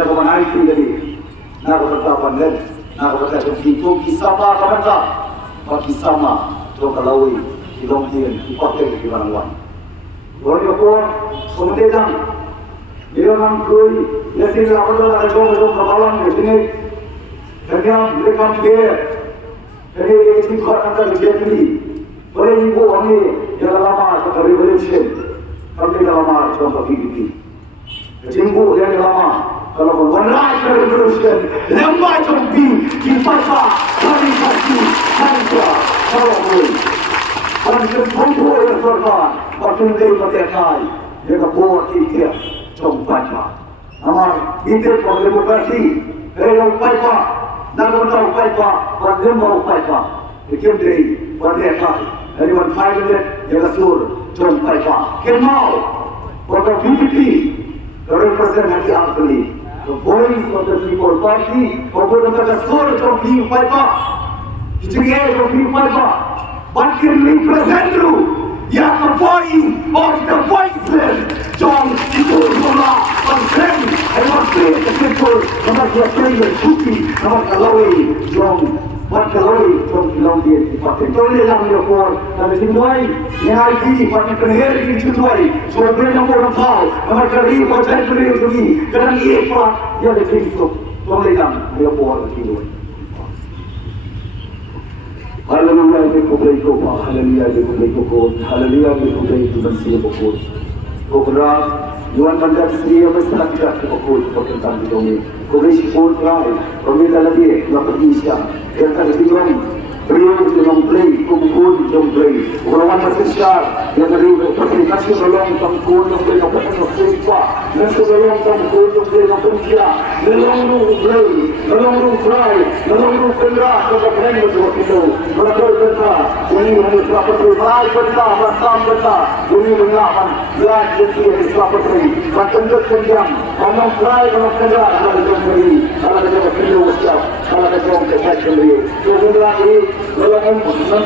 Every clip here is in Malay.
dia kawan IT tadi nak bertahan dan nak bertahan itu kisama kamera bagi sama tu kalau ilong dia dipakai di mana-mana orang itu kemudian dia orang kui dia sini apa tu ada jom kemalan di sini kerana mereka dia jadi dia sini orang tak jadi boleh ibu ini yang lama atau revolution kami lama contoh ini jimbo yang lama kalau berwarna revolution lama jombi kita hari pagi hari kalau boleh orang jempu yang serta waktu dia berdekai dia kebuat kita jompa amar itu demokrasi rela upaya dan upaya pada upaya ikim dei berdekai dari one minute yang sur jompa kemau pada PPP represent hati asli the voice of the people party over the soul of the upaya jadi upaya but can represent you yeah the voice of the voiceless John itu bola konsen and create the people nama dia player suki nama kaloi John buat kaloi John bilang dia pakai toilet lang dia por tapi semua yang IT pakai kerja di semua so berapa orang tahu nama kari pakai kerja lagi kerana ia pak dia ada Facebook toilet lang dia por itu Haleluya dikubrai kopa, haleluya dikubrai kokot, haleluya dikubrai tumasih kokot. Kokra, Yuan Bandar Sri Amesra kita kokot kokentang didongi. Kubrai sipur trai, kami lagi lapar isya. Yang tadi didongi, beliau didong play, kokot didong play. Orang masih syar, yang tadi kasih rolong tangkul yang play apa yang serupa, kasih rolong tangkul yang play apa yang rolong try, rolong kendra, kita kena betul betul. Mereka berkata, ini harus dapat berbalik berkata, bersam berkata, ini mengapan, berat jadi Islam petri, macam terkenjam, orang try, orang kendra, kalau kita beri, kalau kita beri usia, kalau kita kita beri. Kemudian ini,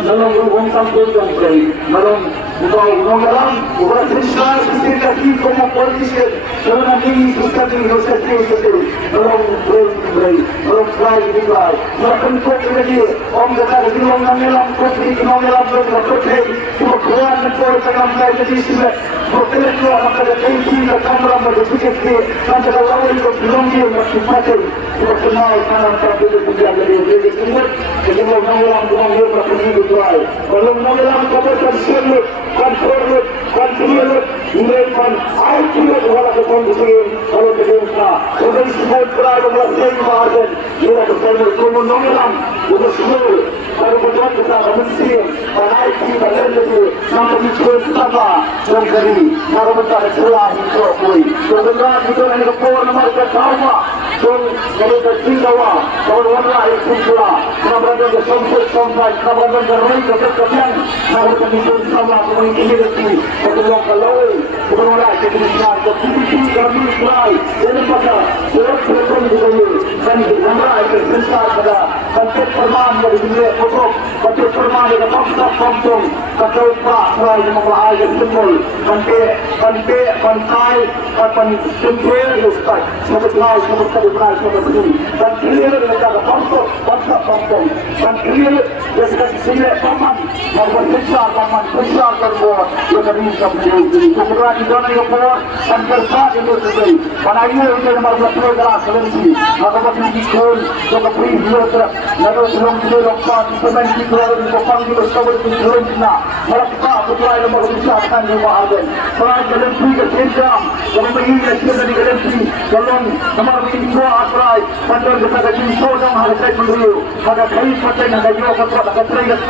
dalam rumah tanggung yang beri, dalam orang dalam, orang sesar, sesirkasi, como politician, dalam ini susah di Indonesia sendiri, dalam beri, dalam try juga, macam kau lagi, orang kata lagi orang mengelam kopi, orang mengelam kopi, cuma keluar mentor tengah mengajar di sini, hotel itu orang kata tinggi, kamera berfikir dia, nanti kalau itu belum dia masih pakai, cuma kenal kanan tapi itu dia jadi semut, jadi orang mengelam dia berfikir itu ay, kalau mengelam kopi kan semut, kan korut, kan kilat, ini kan air kilat orang kata begini, kalau begini orang semut berada dalam margin, dia berfikir itu mengelam, itu semut. Kalau berbuat kita mesti menaiki berlebih, namun itu sama jangkari. Kalau kita celah itu koi, sebenarnya itu yang kepor nama kita sama. Kalau kita tinggawa, kalau warna itu pula, kalau berada di sampai, kalau berada di rumah kita kemudian, kalau kita itu sama koi ini itu, kalau orang kita bisa kami mulai, ini pada orang itu dan nama itu besar pada konten perman dari dunia. Betul permane dengan bangsa kampung, betul pak serai memulai simbol, pantai, tempel ustaz, sebetulnya sebetulnya, dan clear dengan bangsa kampung, dan clear dengan sini paman, maupun besar terbuat, dengan ini kemudian, kemudian di dalam yang buat, dan kerja itu sendiri, pada ini untuk memperbaiki kelas sendiri, maka bagi ikut, untuk preview terus, lalu belum dilakukan pemain kita di bawah di bersama dengan China. Mereka berjuang dalam merumuskan lima agen. Selain dalam tiga jam, dalam ini kita di dalam dalam nomor dua asrai, pandang kita di dalam hal saya sendiri. Ada kait macam yang ada juga ada terlihat,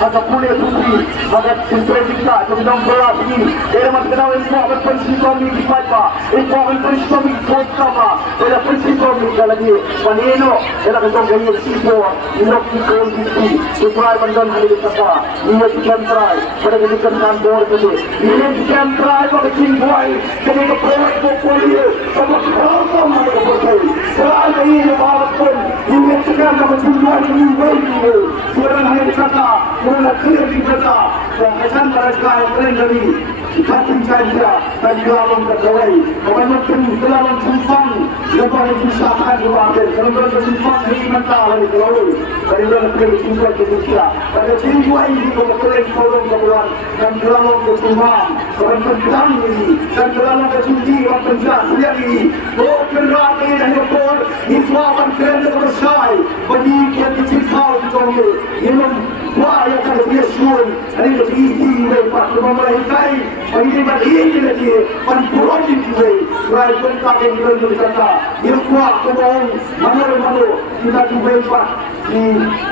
ada punya bukti, ada kita dalam belas ini. Dalam kenal info pensi kami di Papua, info pensi kami di Papua, dalam pensi kami dalam ini. Panino, dalam kita di sini, ini supaya bandar hari kita, ini bukan try, pada ini bukan bor itu, ini bukan try pada cincai, kami keperawat pokoknya, sama kalau mereka berkait, selain ini bahagian pun, ini sekarang kami cincai ini bayi, sekarang hari kita, sekarang hari kita, yang akan mereka yang lain dari kasih saja dan kelalaian terkawai. Orang kelalaian simpang lepas dipisahkan kepada kalau simpang ini mental dari kelalaian dari dalam kehidupan manusia. Pada tinggi ini kebetulan kolom keluar dan kelalaian kesumbang orang pedang ini dan kelalaian kesuci orang penjat selian ini. Oh kerana ini dan kepor itu akan kerana bersai bagi yang diciptakan di dunia. Ini wah yang ada Yesus ini diisi oleh Pak Pemerintah bagi ini lagi panpuran itu rai pentak yang berkata yang kuat kemauan mana kita dibuat di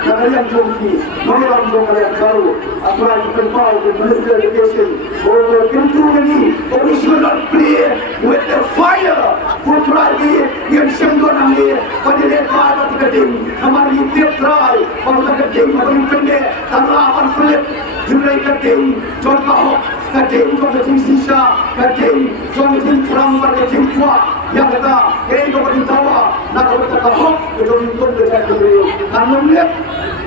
negara Turki mana negara baru apa itu pau the Minister of Education over pintu ini original clear with the fire putra ini yang semua ini pada lepas terjadi kemarin itu try pada terjadi kemarin pendek tangan pelit jumlah terjadi contoh terjadi contoh sisa terjadi contoh terang pada kuat yang kata kau beritahu nak berkata hok itu untuk berjaya namun lihat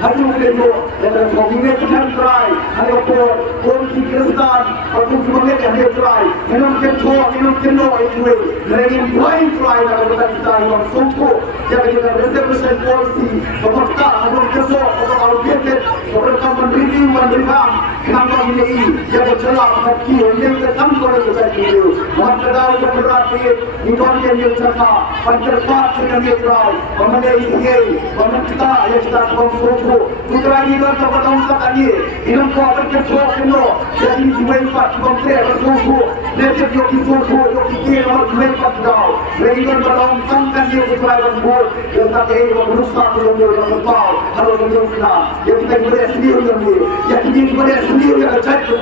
hanya beliau yang berkomitmen dengan try hanya pun Kristan atau sebagai yang try minum keno itu lagi buat try nak berkata yang sungguh yang kita reservation policy pemerintah atau kerja atau allocated pemerintah menerima kenapa ini yang berjalan kaki yang tetap boleh berjaya maka yang berarti itu yang cakap penterpat dengan netral pemenang ICA pemerintah yang kita konsultu putra ini dan kepada tadi ini kuat berkesuap kena jadi dibuat kontrak konsultu nanti dia konsultu dia kira dibuat dah mereka berangkatkan dia putra dan buat yang tak kira berusaha belum berkembang kalau belum sudah yang kita boleh sendiri yang kita boleh sendiri yang jatuh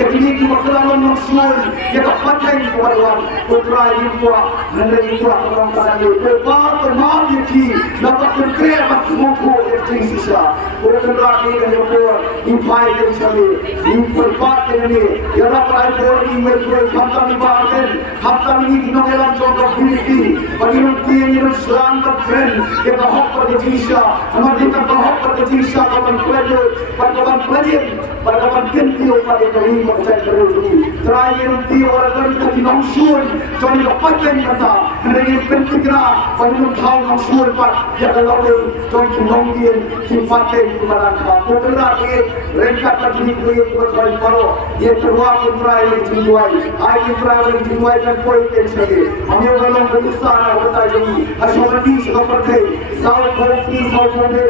yang kita berkelawan maksud yang dapat kepada putra ini kuat menerima kuat orang tadi lepas termati dapat kerja masuk yang sisa orang lagi dan orang invite yang kami imperfat ini yang dapat orang ini mereka hamta ini kita dalam contoh ini bagi nanti yang selamat dan yang hak pada sisa amat kita hak pada sisa kawan pada ganti pada kami percaya terus terakhir nanti orang kita nongsun jadi dapat kata dengan pentingnya pada tahu nongsun pak yang kalau jadi nongkin sifatnya kepada kita berarti mereka tadi itu berkali baru dia terwak terakhir dijual air terakhir dijual dan poin sekali kami orang berusaha bertai ini asal seperti saud kopi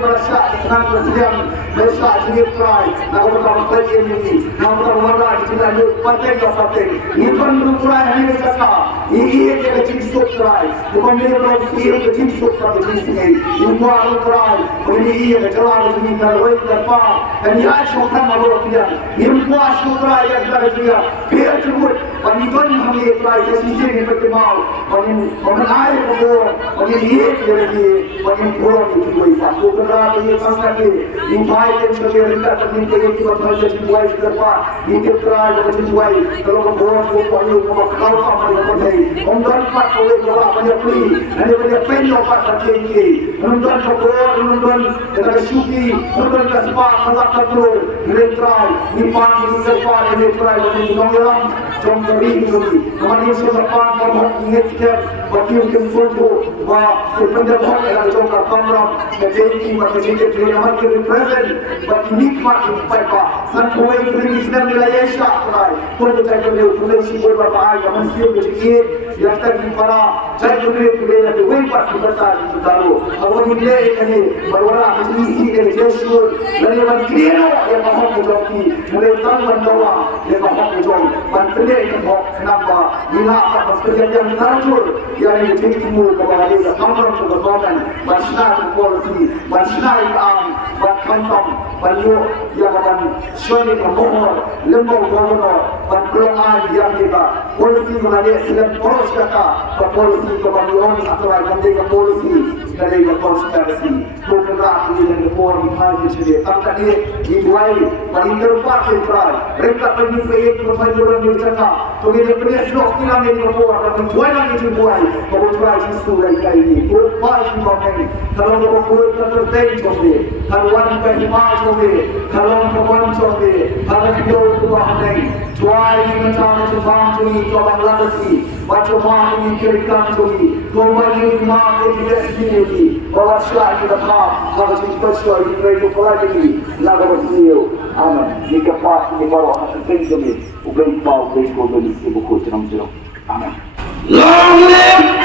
berasa dengan presiden berasa jadi try nak berapa kali ini nak berapa jadi pakai ini pun berusaha ini kata ini dia cincin try bukan dia orang siap cincin pada sini ini baru try ini ia jalan ini kalau apa dan ia syukur malu dia ini buat syukur yang dia biar ceput ini pun kami try sisi ini berkemal ini air kubur ini ia jadi ini kurang itu buat syukur ini sangat ini baik yang sebagai kita penting itu bekerja di buat apa ini try berjual kalau kubur ini kalau apa yang penting untuk pak boleh jawab banyak beli ada banyak penyok pak tertinggi untuk kubur untuk kita syuki untuk kasbah kalau kabur ini try ini pak ini kasbah ini try ini nonglang jom beri ini kemarin sebab kalau ingat kita bagi untuk foto wah pendapat yang jom kamera jadi ini bagi kita yang kita present bagi nikmat itu pak sampai beri Islam wilayah Syak try pun kita boleh sibuk berapa hari masih begini yang tadi para saya boleh ada website kita itu tahu awak ini ini berwarna isi dari Yesus dari yang kira yang mahu menjadi mereka mendoa yang mahu menjadi menteri yang kenapa bila apa kejadian terjadi yang ini timur kepada dia kamar kebetulan masyarakat polisi masyarakat berkantor banyu yang akan suami kemohon lembau kemohon berkelongan yang kita polisi mengalir silam poros kata polisi kebanyakan atau yang dia polisi dari konspirasi bergerak dengan kepor di sini tak dia dibuai paling terpas tentral mereka pergi ke perpanjangan di sana kemudian pergi slok hilang di kepor dan jual lagi dibuai kemudian isu lagi ini berpas di komen kalau kepor tertentu sampai kalau wanita himar sampai kalau kepor sampai kalau video tuah lagi Tuai mencari Tuhan kami, Tuhan latasi, baca kami kirikan kami, Tuhan bagi maaf yang tidak sendiri, bahwa sekarang kita maaf, kalau kita sesuai dengan itu pelajari, lagu bersih, amin. Jika pas di bawah hati kami, ubah mau ubah kau beli sebuah cerang cerang, amin. Long live